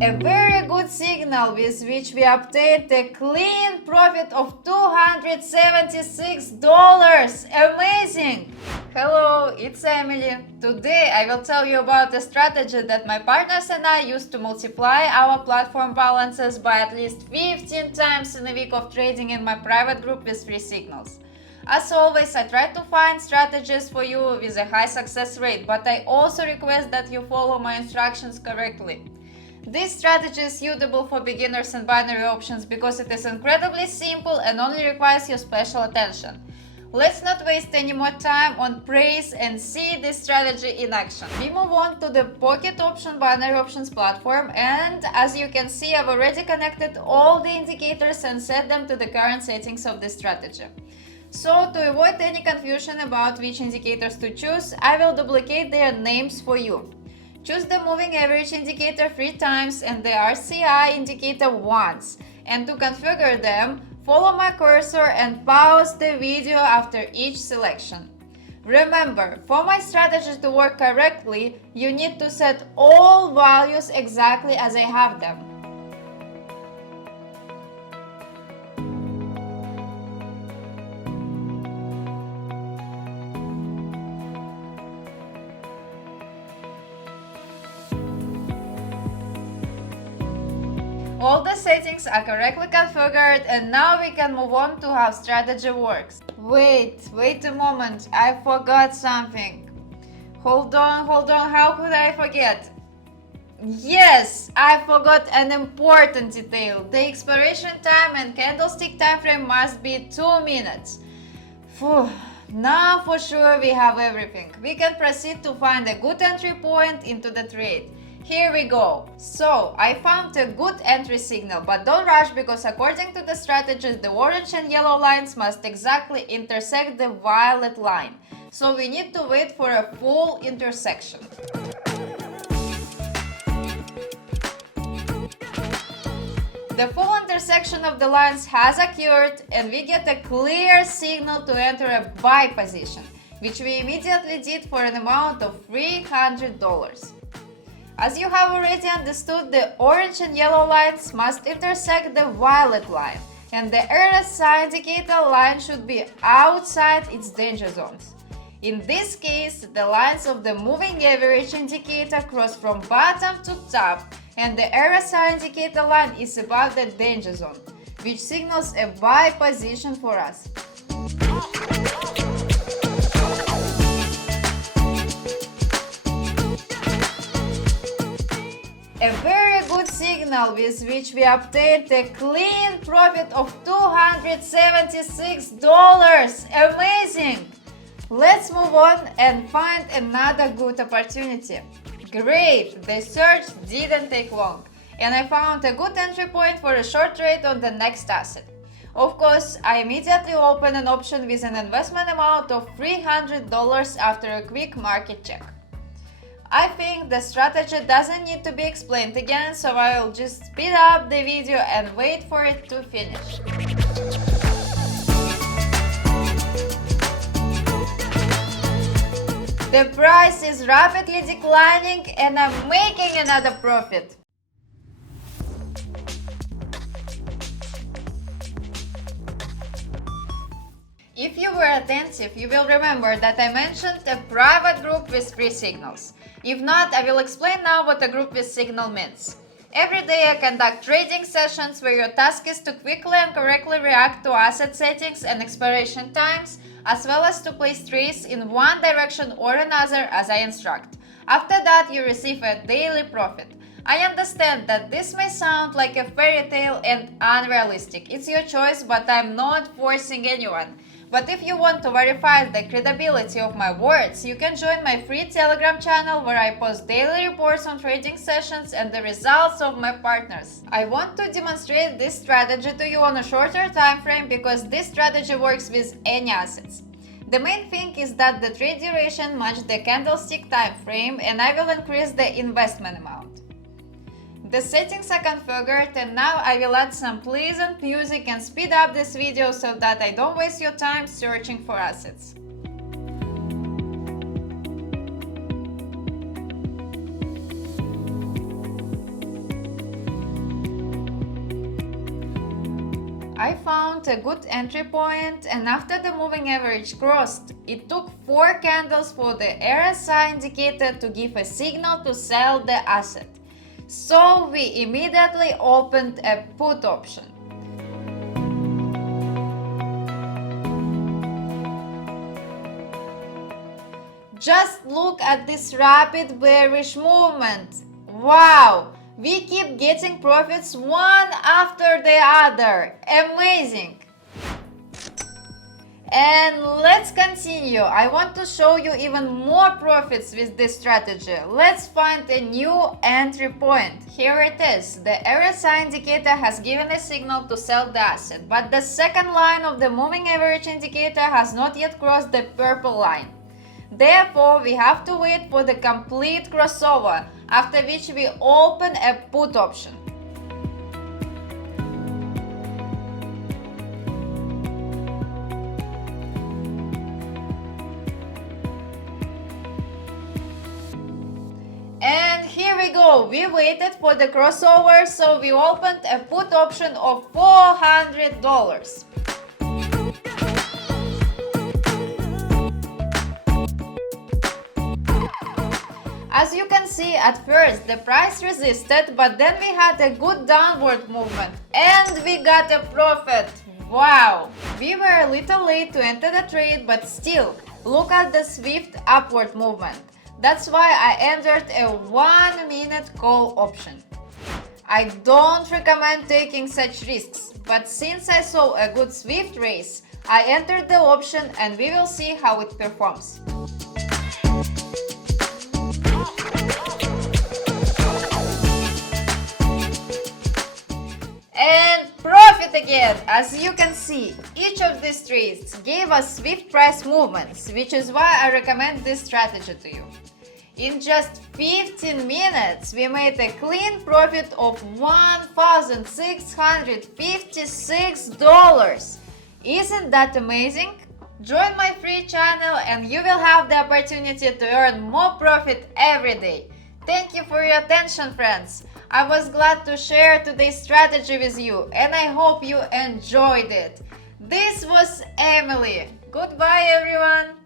A very good signal with which we obtained a clean profit of $276. Amazing! Hello, it's Emily. Today I will tell you about a strategy that my partners and I use to multiply our platform balances by at least 15 times in a week of trading in my private group with free signals. As always, I try to find strategies for you with a high success rate, but I also request that you follow my instructions correctly. This strategy is suitable for beginners and binary options because it is incredibly simple and only requires your special attention. Let's not waste any more time on praise and see this strategy in action. We move on to the Pocket Option binary options platform, and as you can see, I've already connected all the indicators and set them to the current settings of this strategy. So to avoid any confusion about which indicators to choose, I will duplicate their names for you. Choose the moving average indicator 3 times and the RCI indicator once. And to configure them, follow my cursor and pause the video after each selection. Remember, for my strategy to work correctly, you need to set all values exactly as I have them. All the settings are correctly configured, and now we can move on to how strategy works. Wait a moment, I forgot something. Hold on, how could I forget? Yes, I forgot an important detail. The expiration time and candlestick time frame must be 2 minutes. Phew. Now for sure we have everything. We can proceed to find a good entry point into the trade. Here we go. So, I found a good entry signal, but don't rush because according to the strategies, the orange and yellow lines must exactly intersect the violet line. So we need to wait for a full intersection. The full intersection of the lines has occurred and we get a clear signal to enter a buy position, which we immediately did for an amount of $300. As you have already understood, the orange and yellow lines must intersect the violet line, and the RSI indicator line should be outside its danger zones. In this case, the lines of the moving average indicator cross from bottom to top, and the RSI indicator line is above the danger zone, which signals a buy position for us. A very good signal with which we obtained a clean profit of $276. Amazing! Let's move on and find another good opportunity. Great! The search didn't take long, and I found a good entry point for a short trade on the next asset. Of course, I immediately opened an option with an investment amount of $300 after a quick market check. I think the strategy doesn't need to be explained again, so I'll just speed up the video and wait for it to finish. The price is rapidly declining and I'm making another profit. If you were attentive, you will remember that I mentioned a private group with free signals. If not, I will explain now what a group with signal means. Every day I conduct trading sessions where your task is to quickly and correctly react to asset settings and expiration times, as well as to place trades in one direction or another as I instruct. After that, you receive a daily profit. I understand that this may sound like a fairy tale and unrealistic. It's your choice, but I'm not forcing anyone. But if you want to verify the credibility of my words, you can join my free Telegram channel where I post daily reports on trading sessions and the results of my partners. I want to demonstrate this strategy to you on a shorter time frame because this strategy works with any assets. The main thing is that the trade duration matches the candlestick time frame, and I will increase the investment amount. The settings are configured, and now I will add some pleasant music and speed up this video so that I don't waste your time searching for assets. I found a good entry point, and after the moving average crossed, it took 4 candles for the RSI indicator to give a signal to sell the asset. So we immediately opened a put option. Just look at this rapid bearish movement. Wow! We keep getting profits one after the other. Amazing! And let's continue. I want to show you even more profits with this strategy. Let's find a new entry point. Here it is. The RSI indicator has given a signal to sell the asset, but the second line of the moving average indicator has not yet crossed the purple line. Therefore, we have to wait for the complete crossover, after which we open a put option. And here we go. We waited for the crossover, so we opened a put option of $400. As you can see, at first the price resisted, but then we had a good downward movement and we got a profit. Wow! We were a little late to enter the trade, but still, look at the swift upward movement. That's why I entered a 1-minute call option. I don't recommend taking such risks, but since I saw a good swift raise, I entered the option and we will see how it performs. And profit again! As you can see, each of these trades gave us swift price movements, which is why I recommend this strategy to you. In just 15 minutes, we made a clean profit of $1,656. Isn't that amazing? Join my free channel and you will have the opportunity to earn more profit every day. Thank you for your attention, friends. I was glad to share today's strategy with you and I hope you enjoyed it. This was Emily. Goodbye, everyone.